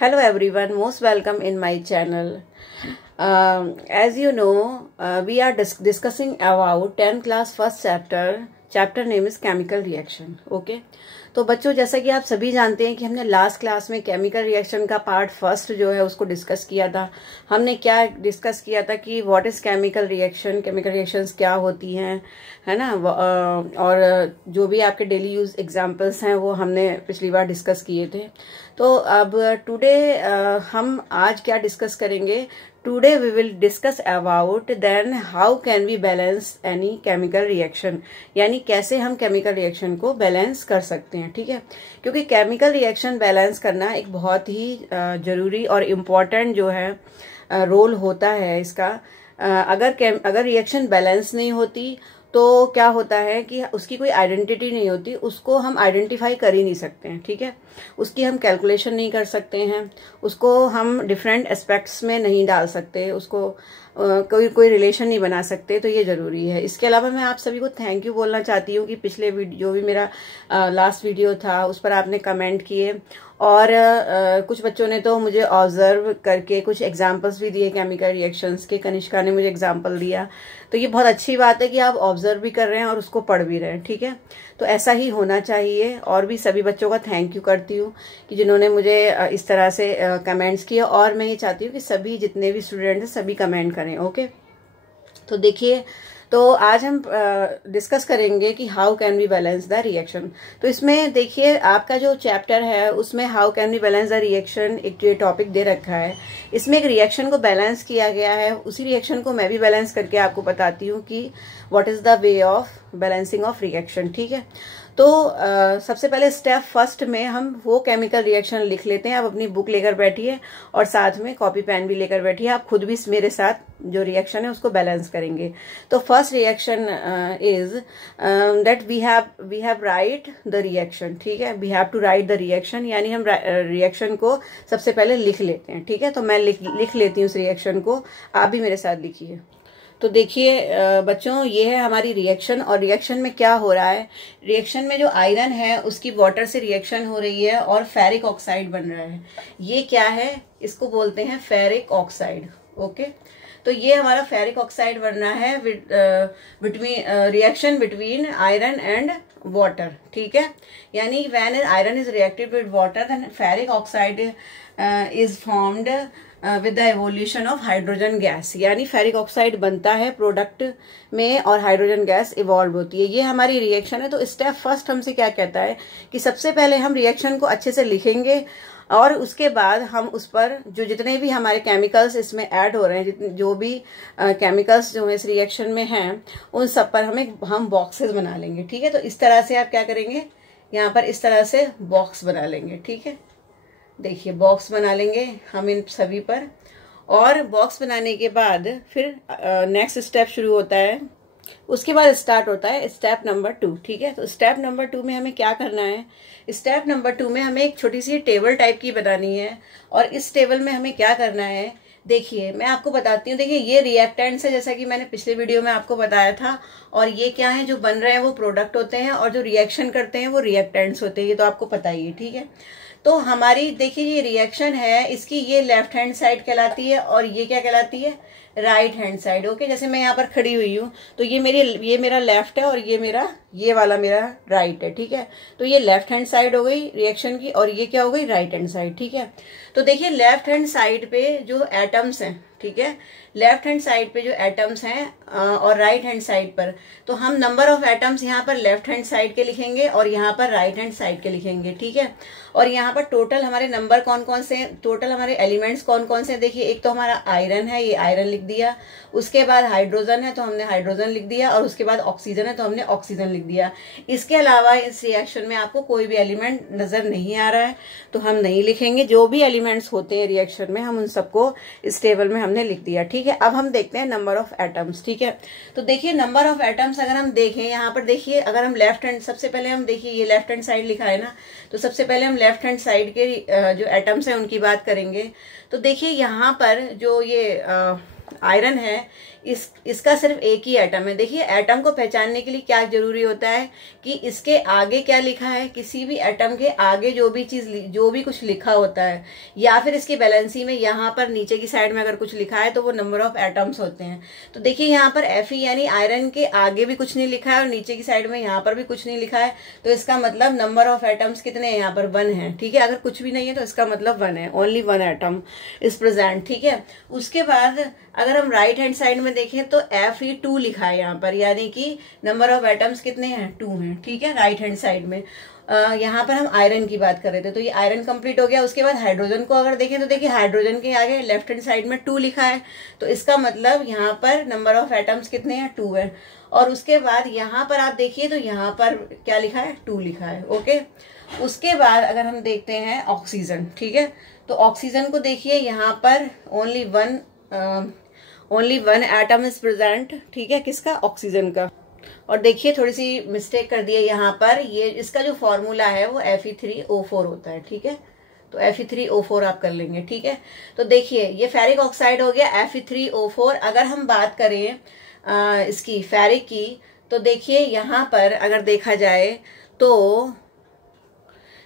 Hello everyone, most welcome in my channel. As you know, we are discussing about 10th class first chapter. Chapter name is chemical reaction. Okay. तो बच्चों, जैसा कि आप सभी जानते हैं कि हमने लास्ट क्लास में केमिकल रिएक्शन का पार्ट फर्स्ट जो है उसको डिस्कस किया था। हमने क्या डिस्कस किया था कि what is chemical reaction, chemical reactions क्या होती हैं, है ना। और जो भी आपके डेली यूज एग्जांपल्स हैं वो हमने पिछली बार डिस्कस किए थे। तो अब टुडे हम आज क्या डिस्कस करेंगे। Today we will discuss about then how can we balance any chemical reaction, यानी कैसे हम केमिकल रिएक्शन को बैलेंस कर सकते हैं। ठीक है, क्योंकि केमिकल रिएक्शन बैलेंस करना एक बहुत ही जरूरी और इम्पोर्टेंट जो है रोल होता है इसका। अगर रिएक्शन बैलेंस नहीं होती तो क्या होता है कि उसकी कोई आइडेंटिटी नहीं होती, उसको हम आइडेंटिफाई कर ही नहीं सकते हैं। ठीक है, उसकी हम कैलकुलेशन नहीं कर सकते हैं, उसको हम डिफरेंट एस्पेक्ट्स में नहीं डाल सकते, उसको कोई रिलेशन नहीं बना सकते। तो ये जरूरी है। इसके अलावा मैं आप सभी को थैंक यू बोलना चाहती हूँ कि पिछले जो भी मेरा लास्ट वीडियो था उस पर आपने कमेंट किए और कुछ बच्चों ने तो मुझे ऑब्जर्व करके कुछ एग्जांपल्स भी दिए केमिकल रिएक्शंस के। कनिष्का ने मुझे एग्जांपल दिया, तो ये बहुत अच्छी बात है कि आप ऑब्जर्व भी कर रहे हैं और उसको पढ़ भी रहे हैं। ठीक है, तो ऐसा ही होना चाहिए। और भी सभी बच्चों का थैंक यू करती हूँ कि जिन्होंने मुझे इस तरह से कमेंट्स किए, और मैं ये चाहती हूँ कि सभी जितने भी स्टूडेंट हैं सभी कमेंट करें। ओके, तो देखिए, तो आज हम डिस्कस करेंगे कि how can we balance the reaction. तो इसमें देखिए, आपका जो चैप्टर है उसमें how can we balance the reaction एक ये टॉपिक दे रखा है। इसमें एक रिएक्शन को बैलेंस किया गया है, उसी रिएक्शन को मैं भी बैलेंस करके आपको बताती हूँ कि what is the way of balancing of reaction. ठीक है, तो सबसे पहले स्टेप फर्स्ट में हम वो केमिकल रिएक्शन लिख लेते हैं। आप अपनी बुक लेकर बैठिए और साथ में कॉपी पेन भी लेकर बैठिए। आप खुद भी मेरे साथ जो रिएक्शन है उसको बैलेंस करेंगे। तो first reaction is that we have write the reaction. ठीक है, we have to write the reaction, यानी हम रिएक्शन को सबसे पहले लिख लेते हैं। ठीक है, तो मैं लिख लेती हूँ उस रिएक्शन को, आप भी मेरे साथ लिखिए। तो देखिए बच्चों, ये है हमारी रिएक्शन। और रिएक्शन में क्या हो रहा है, रिएक्शन में जो आयरन है उसकी वाटर से रिएक्शन हो रही है और फेरिक ऑक्साइड बन रहा है। ये क्या है, इसको बोलते हैं फेरिक ऑक्साइड। ओके, तो ये हमारा फेरिक ऑक्साइड बनना है reaction between iron and water. ठीक है, यानी when iron is reacted with water then ferric oxide is formed with the evolution of hydrogen gas, यानी फेरिक ऑक्साइड बनता है प्रोडक्ट में और हाइड्रोजन गैस इवॉल्व होती है। ये हमारी रिएक्शन है। तो स्टेप फर्स्ट हमसे क्या कहता है कि सबसे पहले हम रिएक्शन को अच्छे से लिखेंगे और उसके बाद हम उस पर जो जितने भी हमारे केमिकल्स इसमें ऐड हो रहे हैं, जो भी केमिकल्स जो इस रिएक्शन में हैं, उन सब पर हम बॉक्सेस बना लेंगे। ठीक है, तो इस तरह से आप क्या करेंगे, यहाँ पर इस तरह से बॉक्स बना लेंगे। ठीक है, देखिए बॉक्स बना लेंगे हम इन सभी पर। और बॉक्स बनाने के बाद फिर नेक्स्ट स्टेप शुरू होता है। उसके बाद स्टार्ट होता है स्टेप नंबर 2। ठीक है, तो स्टेप नंबर 2 में हमें क्या करना है, स्टेप नंबर 2 में हमें एक छोटी सी टेबल टाइप की बनानी है। और इस टेबल में हमें क्या करना है, देखिए मैं आपको बताती हूँ। देखिए ये रिएक्टेंट्स है, जैसा कि मैंने पिछले वीडियो में आपको बताया था। और ये क्या है, जो बन रहे हैं वो प्रोडक्ट होते हैं और जो रिएक्शन करते हैं वो रिएक्टेंट्स होते हैं। ये तो आपको पता ही है। ठीक है, तो हमारी देखिए ये रिएक्शन है, इसकी ये लेफ्ट हैंड साइड कहलाती है और ये क्या कहलाती है, राइट हैंड साइड। ओके, जैसे मैं यहाँ पर खड़ी हुई हूँ तो ये मेरा लेफ्ट है और ये वाला मेरा राइट है। ठीक है, तो ये लेफ्ट हैंड साइड हो गई रिएक्शन की और ये क्या हो गई, राइट हैंड साइड। ठीक है, तो देखिए लेफ्ट हैंड साइड पे जो एटम्स हैं, ठीक है, लेफ्ट हैंड साइड पे जो एटम्स हैं और राइट हैंड साइड पर, तो हम नंबर ऑफ एटम्स यहाँ पर लेफ्ट हैंड साइड के लिखेंगे और यहाँ पर राइट हैंड साइड के लिखेंगे। ठीक है, और यहाँ पर टोटल हमारे नंबर कौन कौन से हैं, टोटल हमारे एलिमेंट्स कौन कौन से हैं। देखिए एक तो हमारा आयरन है, ये आयरन लिख दिया। उसके बाद हाइड्रोजन है तो हमने हाइड्रोजन लिख दिया। और उसके बाद ऑक्सीजन है तो हमने ऑक्सीजन लिख दिया। इसके अलावा इस रिएक्शन में आपको कोई भी एलिमेंट नजर नहीं आ रहा है तो हम नहीं लिखेंगे। जो भी एलिमेंट्स होते हैं रिएक्शन में हम उन सबको इस टेबल में हमने लिख दिया। ठीक है, अब हम देखते हैं नंबर ऑफ एटम्स। ठीक है, तो देखिए नंबर ऑफ एटम्स अगर हम देखें यहाँ पर, देखिए अगर हम लेफ्ट हैंड, सबसे पहले हम देखिए ये लेफ्ट हैंड साइड लिखा है ना, तो सबसे पहले हम लेफ्ट हैंड साइड के जो एटम्स हैं उनकी बात करेंगे। तो देखिए यहाँ पर जो ये आयरन है इसका सिर्फ एक ही एटम है। देखिए एटम को पहचानने के लिए क्या जरूरी होता है कि इसके आगे क्या लिखा है, किसी भी एटम के आगे जो भी कुछ लिखा होता है, या फिर इसकी बैलेंसी में यहाँ पर नीचे की साइड में अगर कुछ लिखा है तो वो नंबर ऑफ एटम्स होते हैं। तो देखिए यहाँ पर Fe यानी आयरन के आगे भी कुछ नहीं लिखा है और नीचे की साइड में यहाँ पर भी कुछ नहीं लिखा है, तो इसका मतलब नंबर ऑफ एटम्स कितने हैं यहाँ पर, 1 है। ठीक है, अगर कुछ भी नहीं है तो इसका मतलब 1 है, ओनली 1 एटम इज प्रेजेंट। ठीक है, उसके बाद अगर हम राइट हैंड साइड में देखें तो Fe2 लिखा है यहाँ पर, यानी कि नंबर ऑफ एटम्स कितने हैं, 2 हैं। ठीक है, राइट हैंड साइड में यहाँ पर हम आयरन की बात कर रहे थे, तो ये आयरन कंप्लीट हो गया। उसके बाद हाइड्रोजन को अगर देखें तो देखिए हाइड्रोजन के आगे लेफ्ट हैंड साइड में 2 लिखा है, तो इसका मतलब यहाँ पर नंबर ऑफ एटम्स कितने हैं, 2 है। और उसके बाद यहाँ पर आप देखिए तो यहाँ पर क्या लिखा है, 2 लिखा है। ओके, उसके बाद अगर हम देखते हैं ऑक्सीजन, ठीक है, तो ऑक्सीजन को देखिए यहाँ पर only one atom is present. ठीक है, किसका, ऑक्सीजन का। और देखिए थोड़ी सी मिस्टेक कर दी है यहाँ पर, ये इसका जो फॉर्मूला है वो Fe3O4 होता है। ठीक है, तो Fe3O4 आप कर लेंगे। ठीक है, तो देखिए ये फेरिक ऑक्साइड हो गया Fe3O4। अगर हम बात करें इसकी फेरिक की, तो देखिए यहाँ पर अगर देखा जाए तो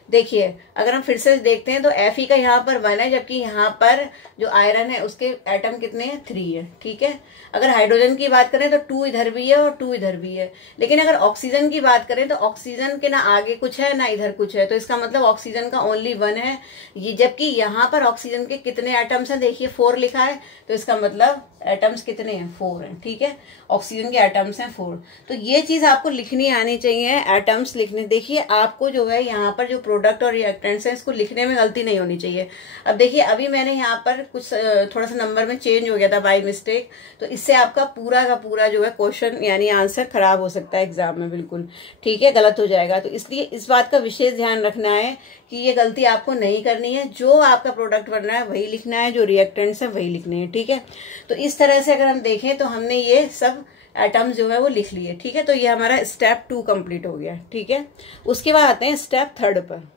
देखिए अगर हम फिर से देखते हैं तो Fe का यहाँ पर 1 है, जबकि यहाँ पर जो आयरन है उसके एटम कितने हैं, 3 है। ठीक है, अगर हाइड्रोजन की बात करें तो 2 इधर भी है और 2 इधर भी है, लेकिन अगर ऑक्सीजन की बात करें तो ऑक्सीजन के ना आगे कुछ है ना इधर कुछ है, तो इसका मतलब ऑक्सीजन का ओनली 1 है ये। जबकि यहाँ पर ऑक्सीजन के कितने एटम्स हैं, देखिए 4 लिखा है, तो इसका मतलब एटम्स कितने हैं, 4 हैं। ठीक है, ऑक्सीजन के एटम्स हैं 4। तो ये चीज आपको लिखनी आनी चाहिए, एटम्स लिखने। देखिए आपको जो है यहाँ पर जो प्रोडक्ट और रिएक्टेंट्स हैं इसको लिखने में गलती नहीं होनी चाहिए। अब देखिए अभी मैंने यहाँ पर कुछ थोड़ा सा नंबर में चेंज हो गया था बाय मिस्टेक, तो इससे आपका पूरा का पूरा जो है क्वेश्चन यानी आंसर खराब हो सकता है एग्जाम में, बिल्कुल। ठीक है, गलत हो जाएगा। तो इसलिए इस बात का विशेष ध्यान रखना है कि ये गलती आपको नहीं करनी है। जो आपका प्रोडक्ट बन रहा है वही लिखना है, जो रिएक्टेंट्स है वही लिखने हैं। ठीक है, तो इस तरह से अगर हम देखें तो हमने ये सब एटम्स जो है वो लिख लिए। ठीक है, तो ये हमारा स्टेप 2 कंप्लीट हो गया। ठीक है, उसके बाद आते हैं स्टेप 3 पर।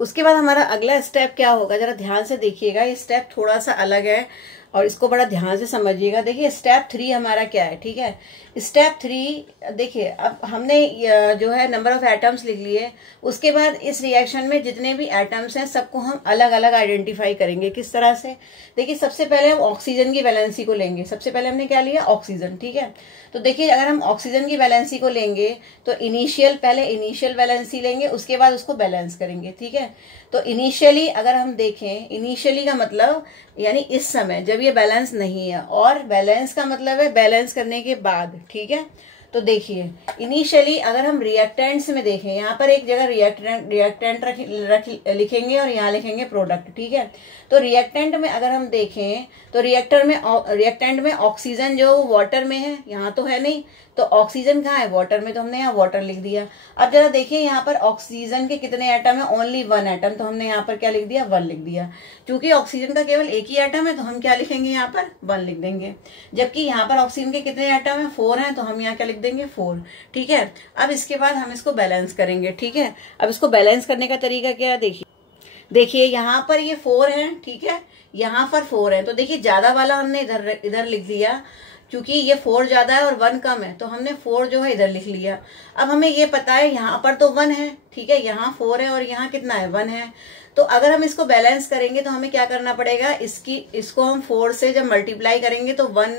उसके बाद हमारा अगला स्टेप क्या होगा, जरा ध्यान से देखिएगा, ये स्टेप थोड़ा सा अलग है और इसको बड़ा ध्यान से समझिएगा। देखिए स्टेप 3 हमारा क्या है। ठीक है, स्टेप 3 देखिए अब हमने जो है नंबर ऑफ एटम्स लिख लिए। उसके बाद इस रिएक्शन में जितने भी एटम्स हैं सबको हम अलग अलग आइडेंटिफाई करेंगे। किस तरह से, देखिए सबसे पहले हम ऑक्सीजन की वैलेंसी को लेंगे। सबसे पहले हमने क्या लिया, ऑक्सीजन। ठीक है, तो देखिए अगर हम ऑक्सीजन की वैलेंसी को लेंगे तो पहले इनिशियल वैलेंसी लेंगे, उसके बाद उसको बैलेंस करेंगे। ठीक है, तो इनिशियली अगर हम देखें, इनिशियली का मतलब यानी इस समय जब ये बैलेंस नहीं है, और बैलेंस का मतलब है बैलेंस करने के बाद। ठीक है, तो देखिए इनिशियली अगर हम रिएक्टेंट्स में देखें, यहाँ पर एक जगह रिएक्टेंट लिखेंगे और यहाँ लिखेंगे प्रोडक्ट। ठीक है, तो रिएक्टेंट में अगर हम देखें तो रिएक्टेंट में ऑक्सीजन जो वाटर में है, यहाँ तो है नहीं, तो ऑक्सीजन कहाँ है, वाटर में, तो हमने यहाँ वाटर लिख दिया। अब जरा देखिए यहाँ पर ऑक्सीजन के कितने एटम है, ओनली 1 एटम, तो हमने यहाँ पर क्या लिख दिया, 1 लिख दिया। क्योंकि ऑक्सीजन का केवल एक ही एटम है तो हम क्या लिखेंगे, यहाँ पर 1 लिख देंगे। जबकि यहाँ पर ऑक्सीजन के कितने एटम है, 4 हैं, तो हम यहाँ क्या लिख देंगे, 4। ठीक है, अब इसके बाद हम इसको बैलेंस करेंगे। ठीक है, अब इसको बैलेंस करने का तरीका क्या है, देखिए यहाँ पर ये 4 है। ठीक है, यहाँ पर 4 है, तो देखिए ज्यादा वाला हमने इधर लिख दिया, क्योंकि ये 4 ज्यादा है और 1 कम है, तो हमने 4 जो है इधर लिख लिया। अब हमें ये पता है यहाँ पर तो 1 है। ठीक है, यहाँ 4 है और यहाँ कितना है, 1 है। तो अगर हम इसको बैलेंस करेंगे तो हमें क्या करना पड़ेगा, इसको हम 4 से जब मल्टीप्लाई करेंगे तो 1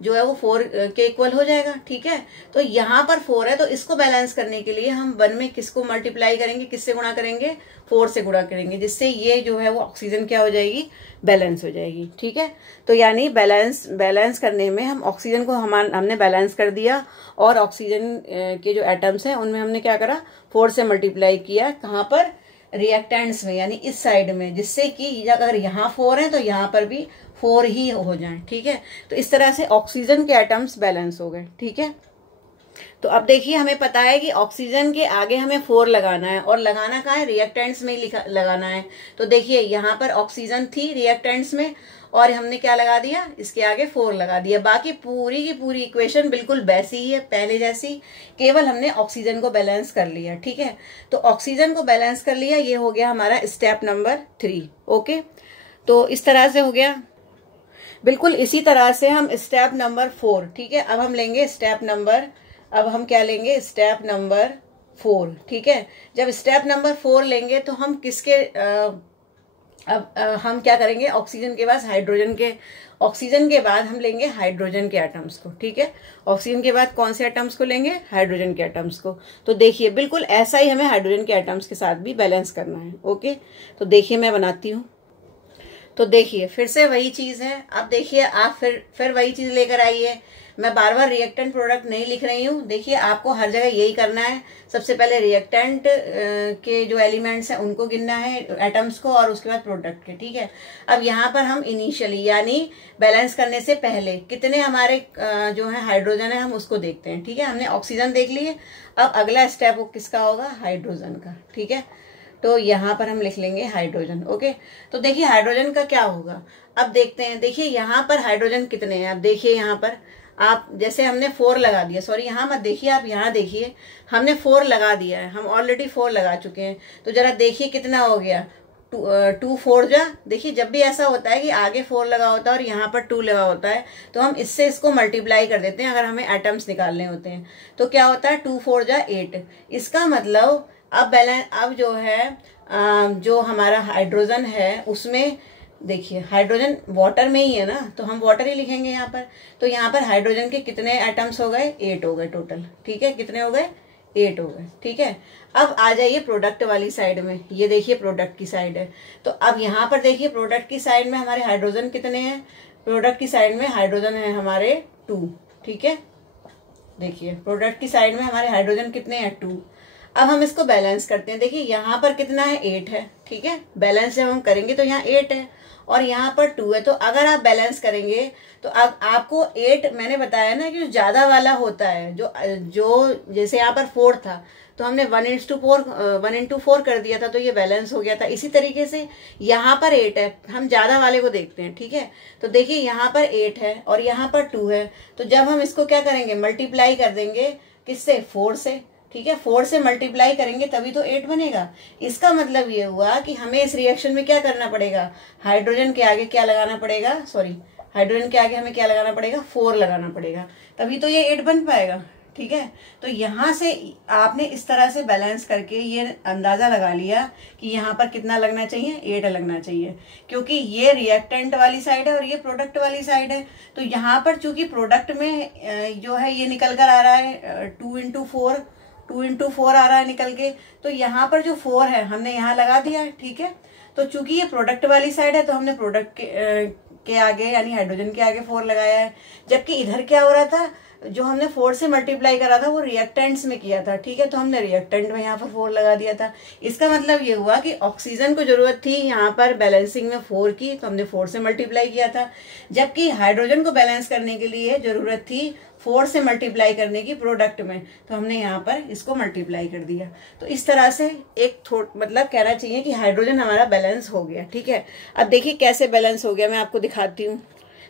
जो है वो 4 के इक्वल हो जाएगा। ठीक है, तो यहाँ पर 4 है, तो इसको बैलेंस करने के लिए हम 1 में किसको मल्टीप्लाई करेंगे, किससे गुणा करेंगे, 4 से गुणा करेंगे, जिससे ये जो है वो ऑक्सीजन क्या हो जाएगी, बैलेंस हो जाएगी। ठीक है, तो यानी बैलेंस करने में हम ऑक्सीजन को हमने बैलेंस कर दिया, और ऑक्सीजन के जो एटम्स हैं उनमें हमने क्या करा, 4 से मल्टीप्लाई किया। कहाँ पर, रिएक्टेंट्स में, यानी इस साइड में, जिससे कि अगर यहाँ 4 है तो यहाँ पर भी 4 ही हो जाए। ठीक है, तो इस तरह से ऑक्सीजन के एटम्स बैलेंस हो गए। ठीक है, तो अब देखिए हमें पता है कि ऑक्सीजन के आगे हमें 4 लगाना है, और लगाना कहाँ है, रिएक्टेंट्स में ही लगाना है। तो देखिए यहाँ पर ऑक्सीजन थी रिएक्टेंट्स में, और हमने क्या लगा दिया, इसके आगे 4 लगा दिया। बाकी पूरी की पूरी इक्वेशन बिल्कुल वैसी ही है, पहले जैसी, केवल हमने ऑक्सीजन को बैलेंस कर लिया। ठीक है, तो ऑक्सीजन को बैलेंस कर लिया, ये हो गया हमारा स्टेप नंबर 3। ओके, तो इस तरह से हो गया। बिल्कुल इसी तरह से हम स्टेप नंबर 4, ठीक है, अब हम लेंगे स्टेप नंबर, अब हम क्या लेंगे, स्टेप नंबर 4, ठीक है। जब स्टेप नंबर 4 लेंगे तो हम किसके अब हम क्या करेंगे, ऑक्सीजन के बाद हाइड्रोजन के, ऑक्सीजन के बाद हम लेंगे हाइड्रोजन के एटम्स को, ठीक है। ऑक्सीजन के बाद कौन से एटम्स को लेंगे, हाइड्रोजन के एटम्स को। तो देखिए बिल्कुल ऐसा ही हमें हाइड्रोजन के एटम्स के साथ भी बैलेंस करना है, ओके। तो देखिए मैं बनाती हूँ। तो देखिए फिर से वही चीज है। अब देखिए आप फिर वही चीज लेकर आइए। मैं बार बार रिएक्टेंट प्रोडक्ट नहीं लिख रही हूँ। देखिए आपको हर जगह यही करना है। सबसे पहले रिएक्टेंट के जो एलिमेंट्स हैं उनको गिनना है, एटम्स को, और उसके बाद प्रोडक्ट के, ठीक है। अब यहाँ पर हम इनिशियली यानी बैलेंस करने से पहले कितने हमारे जो है हाइड्रोजन है हम उसको देखते हैं, ठीक है। हमने ऑक्सीजन देख लिए। अब अगला स्टेप वो किसका होगा, हाइड्रोजन का, ठीक है। तो यहाँ पर हम लिख लेंगे हाइड्रोजन, ओके। तो देखिए हाइड्रोजन का क्या होगा, अब देखते हैं। देखिए यहाँ पर हाइड्रोजन कितने हैं, अब देखिए यहाँ पर आप जैसे हमने 4 लगा दिया, सॉरी यहाँ मत देखिए, आप यहाँ देखिए, हमने 4 लगा दिया है, हम ऑलरेडी 4 लगा चुके हैं। तो जरा देखिए कितना हो गया, 2 4 जा। देखिए जब भी ऐसा होता है कि आगे 4 लगा होता है और यहाँ पर 2 लगा होता है तो हम इससे इसको मल्टीप्लाई कर देते हैं अगर हमें एटम्स निकालने होते हैं। तो क्या होता है, 2 4 जा 8। इसका मतलब अब जो है जो हमारा हाइड्रोजन है उसमें देखिए हाइड्रोजन वाटर में ही है ना, तो हम वाटर ही लिखेंगे यहाँ पर। तो यहाँ पर हाइड्रोजन के कितने एटम्स हो गए, 8 हो गए टोटल, ठीक है। कितने हो गए, 8 हो गए, ठीक है। अब आ जाइए प्रोडक्ट वाली साइड में। ये देखिए प्रोडक्ट की साइड है। तो अब यहाँ पर देखिए प्रोडक्ट की साइड में हमारे हाइड्रोजन कितने हैं, प्रोडक्ट की साइड में हाइड्रोजन है हमारे 2, ठीक है। देखिए प्रोडक्ट की साइड में हमारे हाइड्रोजन कितने हैं, 2। अब हम इसको बैलेंस करते हैं। देखिए यहाँ पर कितना है, 8 है, ठीक है। बैलेंस जब हम करेंगे तो यहाँ 8 है और यहाँ पर 2 है। तो अगर आप बैलेंस करेंगे तो अब आपको 8, मैंने बताया ना कि ज्यादा वाला होता है, जो जैसे यहाँ पर 4 था तो हमने 1:4 कर दिया था तो ये बैलेंस हो गया था। इसी तरीके से यहाँ पर 8 है, हम ज्यादा वाले को देखते हैं, ठीक है। तो देखिए यहाँ पर 8 है और यहाँ पर 2 है। तो जब हम इसको क्या करेंगे, मल्टीप्लाई कर देंगे, किससे, 4 से, ठीक है। 4 से मल्टीप्लाई करेंगे तभी तो 8 बनेगा। इसका मतलब ये हुआ कि हमें इस रिएक्शन में क्या करना पड़ेगा, हाइड्रोजन के आगे क्या लगाना पड़ेगा, सॉरी हाइड्रोजन के आगे हमें क्या लगाना पड़ेगा, 4 लगाना पड़ेगा, तभी तो ये 8 बन पाएगा, ठीक है। तो यहाँ से आपने इस तरह से बैलेंस करके ये अंदाजा लगा लिया कि यहाँ पर कितना लगना चाहिए, 8 लगना चाहिए, क्योंकि ये रिएक्टेंट वाली साइड है और ये प्रोडक्ट वाली साइड है। तो यहाँ पर चूंकि प्रोडक्ट में जो है ये निकल कर आ रहा है 2 into 4 आ रहा है निकल के, तो यहाँ पर जो 4 है हमने यहाँ लगा दिया है, ठीक है। तो चूंकि ये प्रोडक्ट वाली साइड है तो हमने प्रोडक्ट के आगे यानी हाइड्रोजन के आगे 4 लगाया है। जबकि इधर क्या हो रहा था, जो हमने 4 से मल्टीप्लाई करा था वो रिएक्टेंट्स में किया था, ठीक है। तो हमने रिएक्टेंट में यहाँ पर 4 लगा दिया था। इसका मतलब ये हुआ कि ऑक्सीजन को जरूरत थी यहाँ पर बैलेंसिंग में 4 की, तो हमने 4 से मल्टीप्लाई किया था। जबकि हाइड्रोजन को बैलेंस करने के लिए जरूरत थी 4 से मल्टीप्लाई करने की प्रोडक्ट में, तो हमने यहाँ पर इसको मल्टीप्लाई कर दिया। तो इस तरह से एक मतलब कहना चाहिए कि हाइड्रोजन हमारा बैलेंस हो गया, ठीक है। अब देखिए कैसे बैलेंस हो गया, मैं आपको दिखाती हूँ।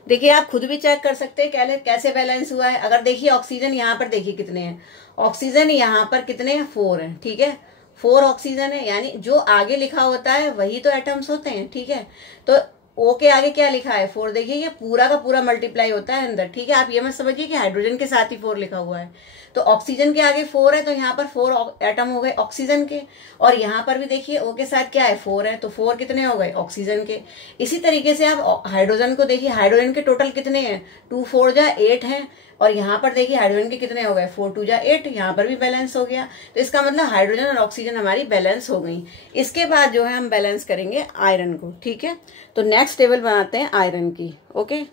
देखिए आप खुद भी चेक कर सकते हैं कैसे बैलेंस हुआ है। अगर देखिए ऑक्सीजन यहाँ पर देखिए कितने हैं, ऑक्सीजन यहाँ पर कितने हैं, 4 हैं, ठीक है। 4 ऑक्सीजन है, यानी जो आगे लिखा होता है वही तो एटम्स होते हैं, ठीक है। तो O के आगे क्या लिखा है, 4। देखिए ये पूरा का पूरा मल्टीप्लाई होता है अंदर, ठीक है। आप ये मत समझिए कि हाइड्रोजन के साथ ही 4 लिखा हुआ है। तो ऑक्सीजन के आगे 4 है तो यहाँ पर 4 एटम हो गए ऑक्सीजन के, और यहाँ पर भी देखिए O के साथ क्या है, 4 है, तो 4 कितने हो गए, ऑक्सीजन के। इसी तरीके से आप हाइड्रोजन को देखिए, हाइड्रोजन के टोटल कितने हैं, 2 4 जा 8 है, और यहाँ पर देखिए हाइड्रोजन के कितने हो गए, 4 2 जा 8, यहाँ पर भी बैलेंस हो गया। तो इसका मतलब हाइड्रोजन और ऑक्सीजन हमारी बैलेंस हो गई। इसके बाद जो है हम बैलेंस करेंगे आयरन को, ठीक है। तो नेक्स्ट टेबल बनाते हैं आयरन की, ओके।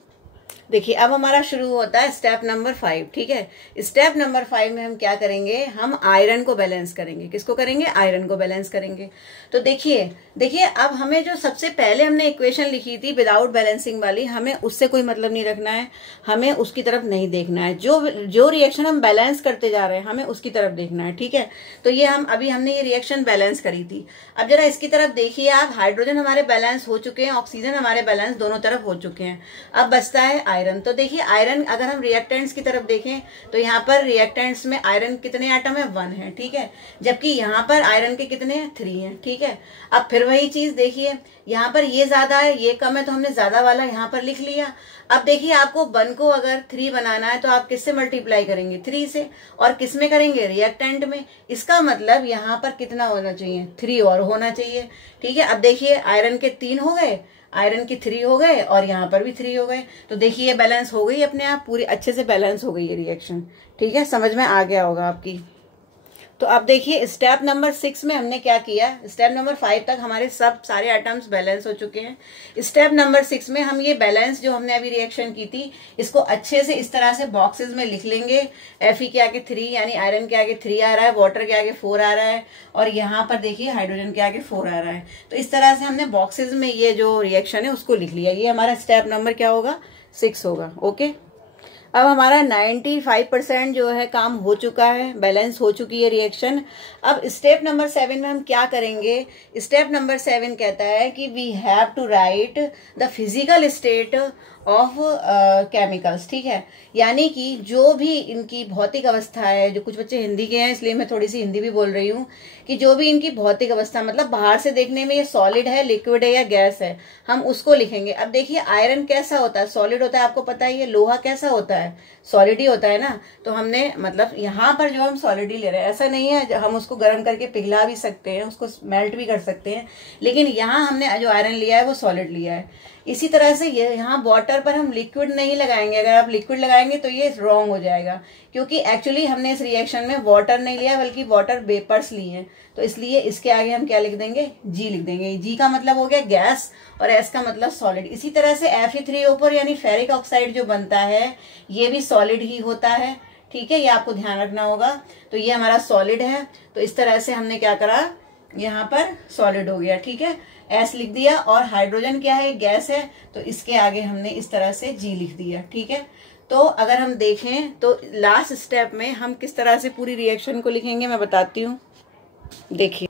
देखिए अब हमारा शुरू होता है स्टेप नंबर 5, ठीक है। स्टेप नंबर 5 में हम क्या करेंगे, हम आयरन को बैलेंस करेंगे। किसको करेंगे, आयरन को बैलेंस करेंगे। तो देखिए अब हमें जो सबसे पहले हमने इक्वेशन लिखी थी विदाउट बैलेंसिंग वाली, हमें उससे कोई मतलब नहीं रखना है, हमें उसकी तरफ नहीं देखना है। जो रिएक्शन हम बैलेंस करते जा रहे हैं हमें उसकी तरफ देखना है, ठीक है। तो ये हमने ये रिएक्शन बैलेंस करी थी। अब जरा इसकी तरफ देखिए आप, हाइड्रोजन हमारे बैलेंस हो चुके हैं, ऑक्सीजन हमारे बैलेंस दोनों तरफ हो चुके हैं। अब बचता है आयरन। तो देखिए आयरन अगर हम रिएक्टेंट्स की तरफ देखें तो यहाँ पर रिएक्टेंट्स में आयरन कितने एटम है, 1 है, ठीक है, जबकि यहाँ पर आयरन के कितने हैं, 3 हैं, ठीक है। अब फिर वही चीज देखिए, यहाँ पर ये ज्यादा है ये कम है, तो हमने ज्यादा वाला यहाँ पर लिख लिया। अब देखिए आपको 1 को अगर 3 बनाना है तो आप किससे मल्टीप्लाई करेंगे, 3 से, और किस में करेंगे, रिएक्टेंट में। इसका मतलब यहाँ पर कितना होना चाहिए, 3 और होना चाहिए, ठीक है। अब देखिए आयरन के 3 हो गए, आयरन की 3 हो गए, और यहाँ पर भी 3 हो गए। तो देखिए ये बैलेंस हो गई अपने आप, पूरी अच्छे से बैलेंस हो गई ये रिएक्शन, ठीक है, समझ में आ गया होगा आपकी। तो अब देखिए स्टेप नंबर 6 में हमने क्या किया, स्टेप नंबर 5 तक हमारे सारे एटम्स बैलेंस हो चुके हैं। स्टेप नंबर 6 में हम ये बैलेंस जो हमने अभी रिएक्शन की थी इसको अच्छे से इस तरह से बॉक्सेस में लिख लेंगे। Fe के आगे 3 यानी आयरन के आगे 3 आ रहा है, वाटर के आगे 4 आ रहा है, और यहाँ पर देखिए हाइड्रोजन के आगे 4 आ रहा है। तो इस तरह से हमने बॉक्सेस में ये जो रिएक्शन है उसको लिख लिया। ये हमारा स्टेप नंबर क्या होगा, 6 होगा। ओके, अब हमारा 95% जो है काम हो चुका है, बैलेंस हो चुकी है रिएक्शन। अब स्टेप नंबर 7 में हम क्या करेंगे, स्टेप नंबर 7 कहता है कि we have to write the physical state of chemicals, ठीक है, यानी कि जो भी इनकी भौतिक अवस्था है, जो कुछ बच्चे हिंदी के हैं इसलिए मैं थोड़ी सी हिंदी भी बोल रही हूँ, कि जो भी इनकी भौतिक अवस्था मतलब बाहर से देखने में ये सॉलिड है, लिक्विड है या गैस है, हम उसको लिखेंगे। अब देखिए आयरन कैसा होता है, सॉलिड होता है, आपको पता ही है। लोहा कैसा होता है, सॉलिड ही होता है ना। तो हमने मतलब यहाँ पर जो हम सॉलिड ही ले रहे हैं, ऐसा नहीं है, हम उसको गर्म करके पिघला भी सकते हैं, उसको मेल्ट भी कर सकते हैं, लेकिन यहाँ हमने जो आयरन लिया है वो सॉलिड लिया है। इसी तरह से ये यहाँ वाटर पर हम लिक्विड नहीं लगाएंगे, अगर आप लिक्विड लगाएंगे तो ये रॉन्ग हो जाएगा, क्योंकि एक्चुअली हमने इस रिएक्शन में वाटर नहीं लिया बल्कि वाटर वेपर्स लिए हैं। तो इसलिए इसके आगे हम क्या लिख देंगे, जी लिख देंगे। जी का मतलब हो गया गैस और एस का मतलब सॉलिड। इसी तरह से Fe3O4 यानी फेरिक ऑक्साइड जो बनता है ये भी सॉलिड ही होता है, ठीक है, ये आपको ध्यान रखना होगा। तो ये हमारा सॉलिड है, तो इस तरह से हमने क्या करा, यहाँ पर सॉलिड हो गया, ठीक है, एस लिख दिया। और हाइड्रोजन क्या है, गैस है, तो इसके आगे हमने इस तरह से जी लिख दिया, ठीक है। तो अगर हम देखें तो लास्ट स्टेप में हम किस तरह से पूरी रिएक्शन को लिखेंगे मैं बताती हूँ, देखिए।